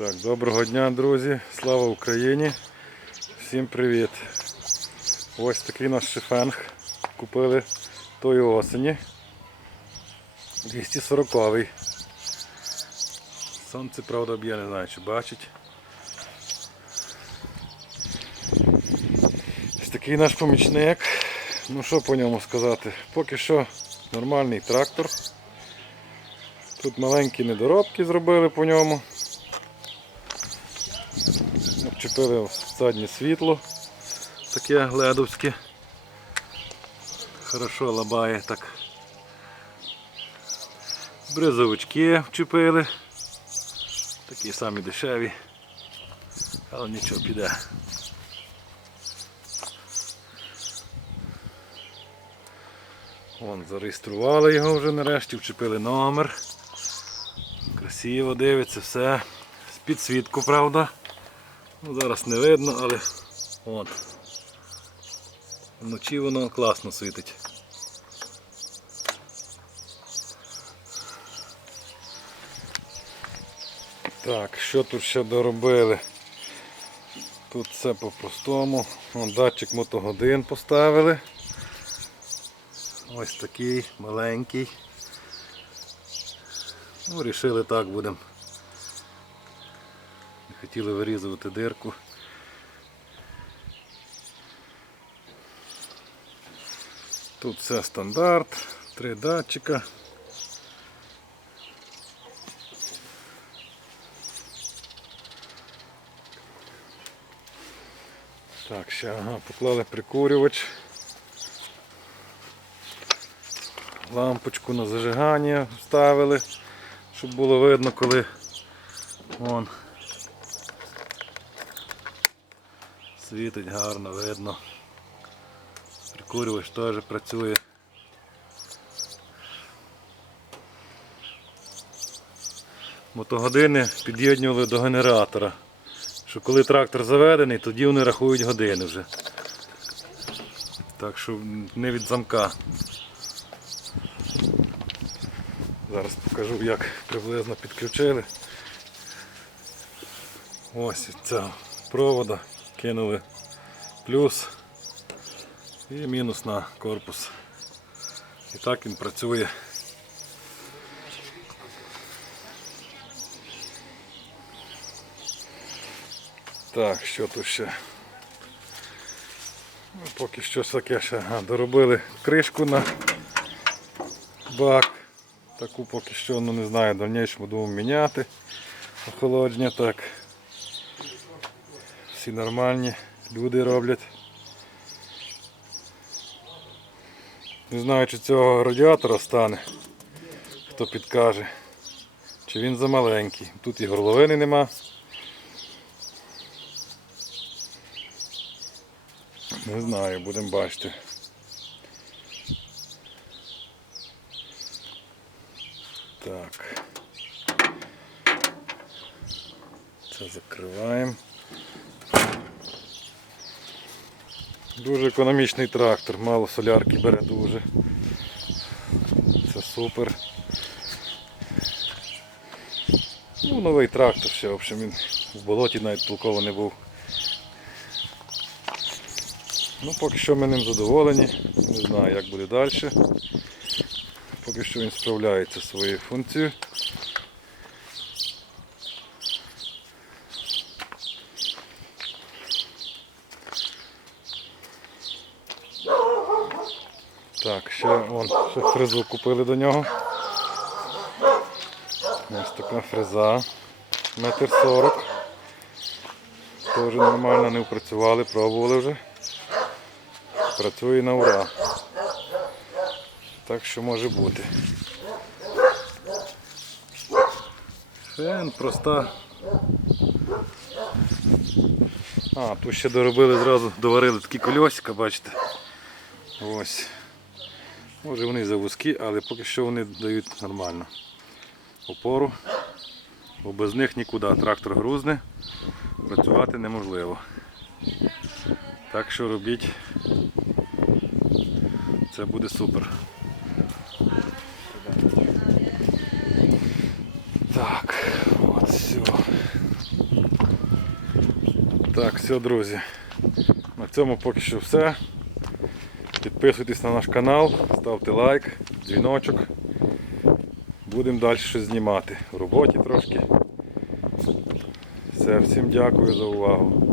Так, доброго дня, друзі. Слава Україні. Всім привіт. Ось такий наш шифенг. Купили тої осені. 240-й. Сонце, правда, б'є, не знаю, чи бачить. Ось такий наш помічник. Ну що по ньому сказати? Поки що нормальний трактор. Тут маленькі недоробки зробили по ньому. Обчепили заднє світло, таке ледовське. Хорошо лабає так. Бризовички вчепили. Такі самі дешеві, але нічого піде. Вон, зареєстрували його вже нарешті, вчепили номер. Красиво дивиться, все. З підсвітку, правда. Ну, зараз не видно, але от. Вночі воно класно світить. Так, що тут ще доробили? Тут все по-простому. Датчик мотогодин поставили. Ось такий маленький. Ну, рішили так будемо. Хотіли вирізувати дирку. Тут все стандарт, три датчика. Так, ще ага, поклали прикурювач. Лампочку на зажигання вставили, щоб було видно, коли вон світить гарно, видно. Прикурювач теж працює. Мотогодини під'єднували до генератора. Що коли трактор заведений, тоді вони рахують години вже. Так що не від замка. Зараз покажу як приблизно підключили. Ось цього провода кинули плюс і мінус на корпус. І так він працює. Так, що тут ще? Ну, поки що таке ще ага, доробили кришку на бак. Таку поки що ну, не знаю, в дальнішому думав міняти. Охолодження так. Всі нормальні, люди роблять. Не знаю, чи цього радіатора стане, хто підкаже. Чи він замаленький. Тут і горловини нема. Не знаю, будемо бачити. Так. Це закриваємо. Дуже економічний трактор, мало солярки бере дуже. Це супер. Ну, новий трактор ще, в общем, він в болоті навіть толково не був. Ну, поки що ми ним задоволені. Не знаю, як буде далі. Поки що він справляється своєю функцією. Так, ще, вон, ще фрезу купили до нього. Ось така фреза. Метр сорок. Теж нормально не впрацювали, пробували вже. Працює на ура. Так що може бути. Фен проста. А, тут ще доробили зразу, доварили такі кольосика, бачите. Ось. Може вони завузькі, але поки що вони дають нормально опору. Бо без них нікуди трактор грузне, працювати неможливо. Так що робіть. Це буде супер. Так, от все. Так, все, друзі. На цьому поки що все. Підписуйтесь на наш канал, ставте лайк, дзвіночок. Будемо далі щось знімати. В роботі трошки. Все, всім дякую за увагу.